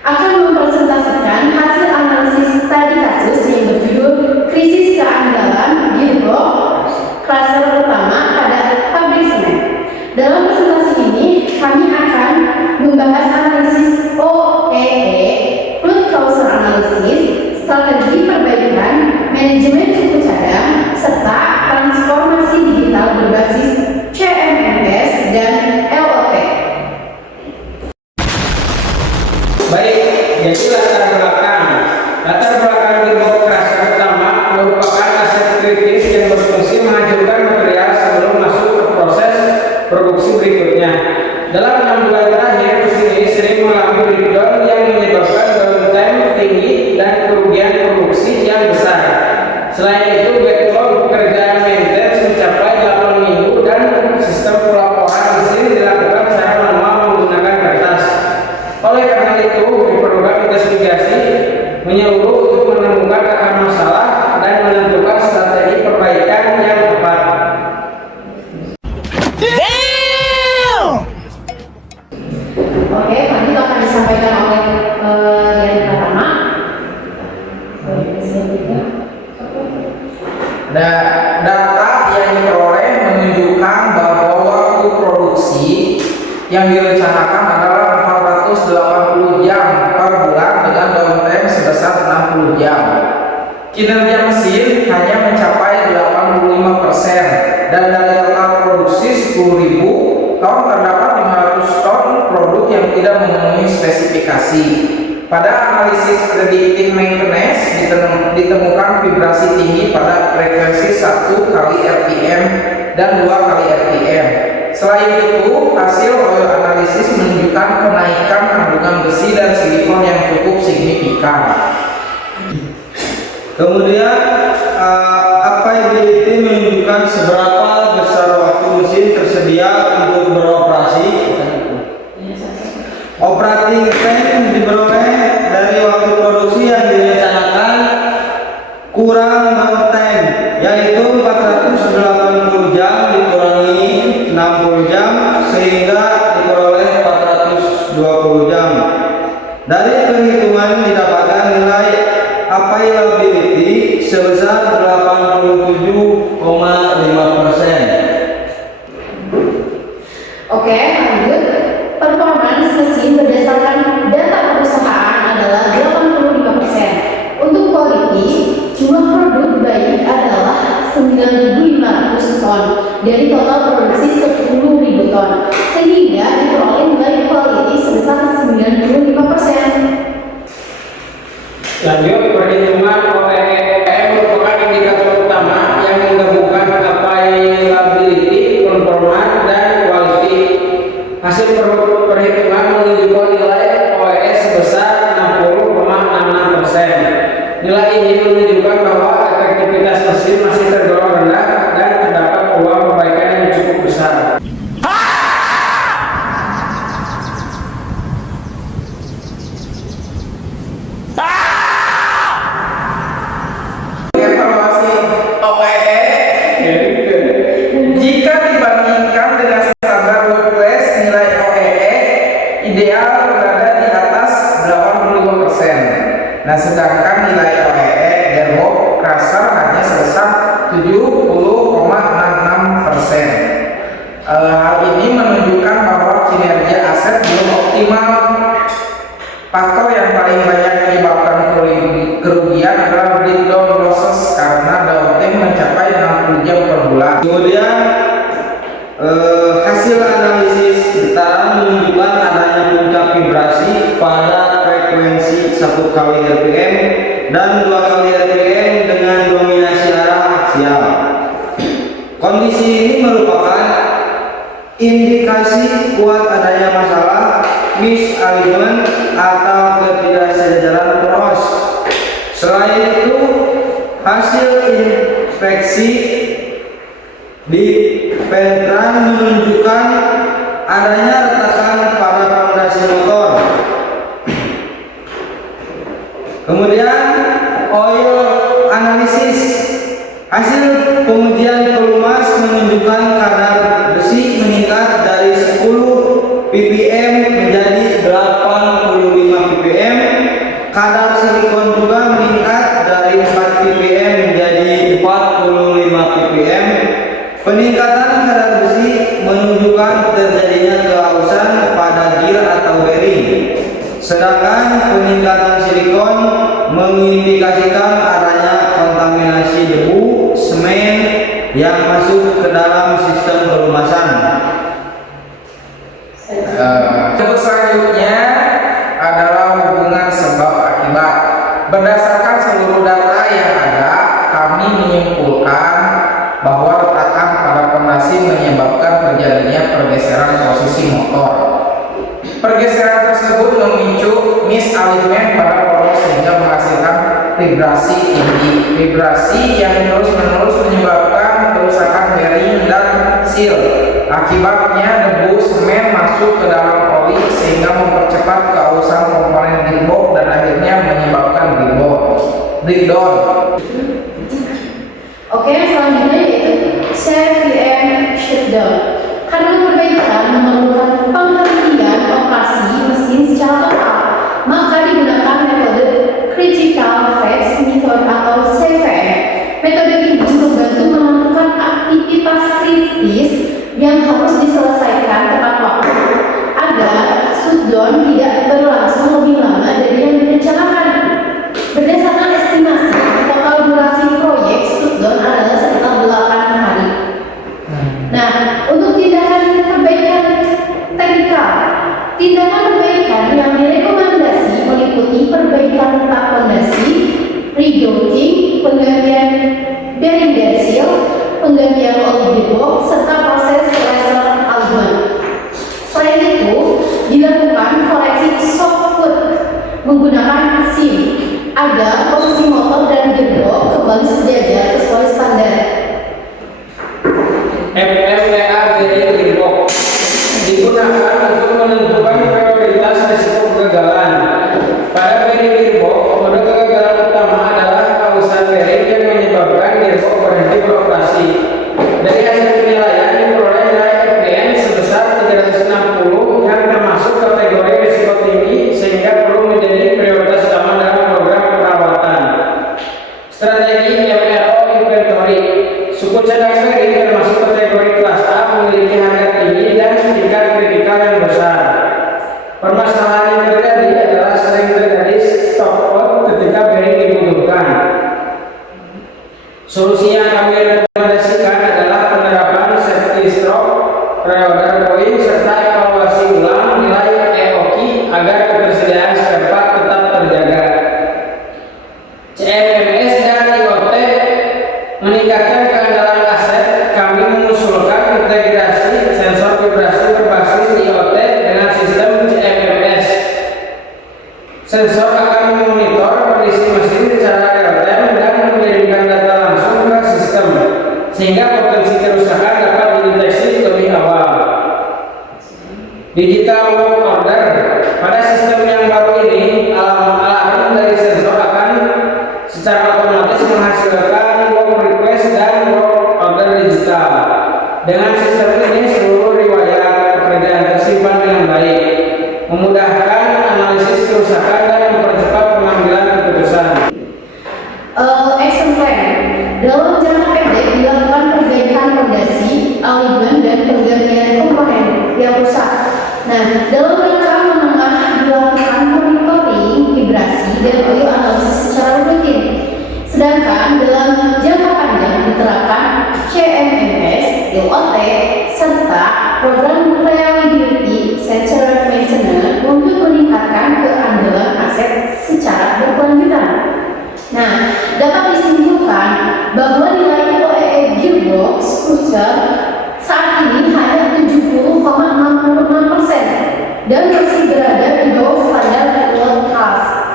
akan mempresentasikan hasil analisis studi kasus yang berjudul Krisis Keandalan Gearbox Klaster Pertama pada Pabrik Semen. Dalam presentasi ini, kami akan membahas analisis OEE, root cause analysis, strategi perbaikan, manajemen suku cadang, serta transformasi digital berbasis CMMS dan LOT. Baik, jadi latar belakang gearbox klaster pertama merupakan aset kritis yang berfungsi menghancurkan material sebelum masuk ke proses produksi berikutnya. Dalam 6 bulan terakhir, mesin ini sering mengalami breakdown yang menyebabkan downtime tinggi dan kerugian produksi yang besar. Selain itu, backlog pekerjaan maintenance mencapai 8 minggu dan sistem pelaporan mesin dilakukan secara manual menggunakan kertas. Oleh karena itu, diperlukan investigasi menyeluruh untuk menemukan akar masalah dan menentukan strategi perbaikan yang tepat. Oke, lanjut akan disampaikan oleh yang pertama. Data yang diperoleh menunjukkan bahwa waktu produksi yang direncanakan adalah 480 jam per bulan dengan downtime sebesar 60 jam. Kinerja mesin hanya mencapai 85% dan dari total produksi 10.000 ton terdapat 500 ton produk yang tidak memenuhi spesifikasi. Pada analisis predictive maintenance ditemukan vibrasi tinggi pada frekuensi 1 kali RPM dan 2 kali RPM. Selain itu, hasil oil analisis menunjukkan kenaikan kandungan besi dan silikon yang cukup signifikan. Kemudian availability menunjukkan seberapa besar waktu mesin tersedia untuk beroperasi. Operating time diperoleh dari waktu produksi yang direncanakan kurang downtime, yaitu 480 jam dikurangi 60 jam sehingga diperoleh 420 jam. Dari perhitungan didapatkan nilai availability sebesar 87,5%. Oke, lanjut. Performance mesin berdasarkan data perusahaan adalah 85%. Untuk quality, jumlah produk baik adalah 9.500 ton dari total produksi 10.000 ton, sehingga diperoleh nilai quality sebesar 95%. Lanjut, perhitungan OEE merupakan indikator utama yang menggabungkan availability, performa, dan quality. Hasil perhitungan menunjukkan nilai OEE sebesar 60,66%. Nilai ini menunjukkan bahwa efektivitas mesin masih tergolong rendah dan terdapat peluang perbaikan yang cukup besar. Evaluasi OEE jika dibandingkan dengan standar workplace, nilai OEE ideal berada di atas 85%. Nah, sedangkan nilai OEE gearbox klaster hanya sebesar 70,66%. Hal ini menunjukkan bahwa kinerja aset belum optimal. Faktor yang paling banyak menyebabkan kerugian adalah breakdown losses karena downtime mencapai 60 jam per bulan. Kemudian hasil analisis getaran menunjukkan adanya puncak vibrasi pada frekuensi 1 kali RPM dan 2 kali RPM dengan dominasi arah aksial. Kondisi ini merupakan indikasi kuat adanya masalah misalignment atau ketidaksejajaran poros. Selain itu, hasil inspeksi di Penetran menunjukkan adanya retakan pada fondasi motor. Kemudian oil analisis, hasil pengujian pelumas menunjukkan kadar besi meningkat dari 10 ppm menjadi 8 Sedangkan peningkatan silikon mengindikasikan adanya kontaminasi debu semen yang masuk ke dalam sistem pelumasan. Untuk selanjutnya adalah hubungan sebab akibat. Berdasarkan seluruh data yang ada, kami menyimpulkan bahwa retakan pada pondasi menyebabkan terjadinya pergeseran posisi motor. Pergeseran tersebut memicu misalignment pada poros sehingga menghasilkan vibrasi tinggi. Vibrasi yang terus-menerus menyebabkan kerusakan bearing dan seal. Akibatnya debu semen masuk ke dalam oli sehingga mempercepat kerusakan komponen gearbox dan akhirnya menyebabkan breakdown. Oke, yang selanjutnya yaitu CVM shutdown. Karena perbaikan memerlukan penghentian operasi mesin secara total, maka digunakan metode Critical Phase Method atau CVM. Metode ini membantu menentukan aktivitas kritis yang harus diselesaikan tepat waktu agar shutdown tidak berlangsung lebih lama dari yang direncanakan. Berdasarkan estimasi, total durasi proyek shutdown adalah sekitar 8 hari. Nah, untuk tindakan perbaikan teknikal, tindakan perbaikan yang direkomendasi meliputi perbaikan letak pondasi, regrouting, penggantian bearing dan seal, penggantian oli gearbox, serta proses laser alignment. Selain itu, dilakukan koreksi shock put menggunakan SIM agar posisi motor dan gearbox kembali sejajar sesuai standar. FMEA dari gearbox digunakan untuk menentukan prioritas risiko kegagalan. Pada bearing gearbox, mode kegagalan utama adalah kausan bearing yang menyebabkan gearbox berhenti beroperasi. Dari hasil penilaian diperoleh nilai FPN sebesar 360 yang termasuk kategori risiko tinggi sehingga perlu menjadi prioritas utama dalam program perawatan. Strategi MRO inventory. Suku cadang bearing termasuk kategori kelas A memiliki harga tinggi dan tingkat kritikal yang besar. Permasalahan yang terjadi adalah sering terjadi stock out ketika bearing dibutuhkan. Solusi yang kami rekomendasikan adalah penerapan safety stroke, reorder point, serta evaluasi ulang nilai EOKI agar ketersediaan spare part tetap terjaga. CMMS dan IoT meningkatkan keandalan aset. Kami mengusulkan integrasi sensor vibrasi berbasis IoT dengan sistem CMMS. Sensor akan memonitor kondisi mesin secara real time dan mengirimkan data langsung ke sistem sehingga potensi kerusakan dapat dideteksi lebih awal. Digital work order. Pada sistem yang baru ini, alarm dari sensor akan secara otomatis menghasilkan work request dan work order digital. Dengan sistem ini, seluruh riwayat pekerjaan tersimpan dengan baik, memudahkan analisis kerusakan dan mempercepat pengambilan keputusan. Action plan. Dalam jangka pendek dilakukan perbaikan fondasi, alignment dan penggantian komponen yang rusak. Nah, dalam jangka menengah dilakukan monitoring vibrasi dan oil analisis secara rutin. Sedangkan dalam jangka panjang diterapkan CMMS, IoT, serta program reliability centered maintenance untuk meningkatkan keandalan aset secara berkelanjutan. Nah, dapat disimpulkan bahwa nilai OEE gearbox cruiser saat ini hanya 70,66% dan masih berada di bawah standar world class.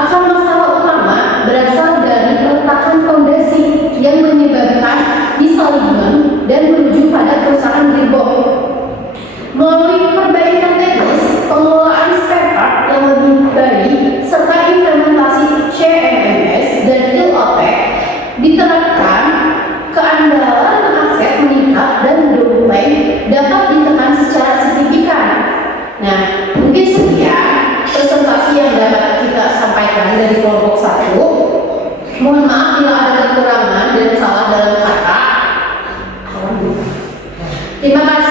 Akar masalah utama berasal dari peletakan fondasi yang menyebabkan misalignment dan menuju pada kerusakan gearbox. Melalui perbaikan teknis, pengelolaan spare part yang lebih baik, serta implementasi CMMS dan IoT diterapkan, keandalan aset meningkat dan downtime dapat ditekan secara signifikan. Nah, mungkin sekian presentasi yang dapat kita sampaikan dari kelompok 1. Mohon maaf bila ada kekurangan dan salah dalam kata. Terima kasih.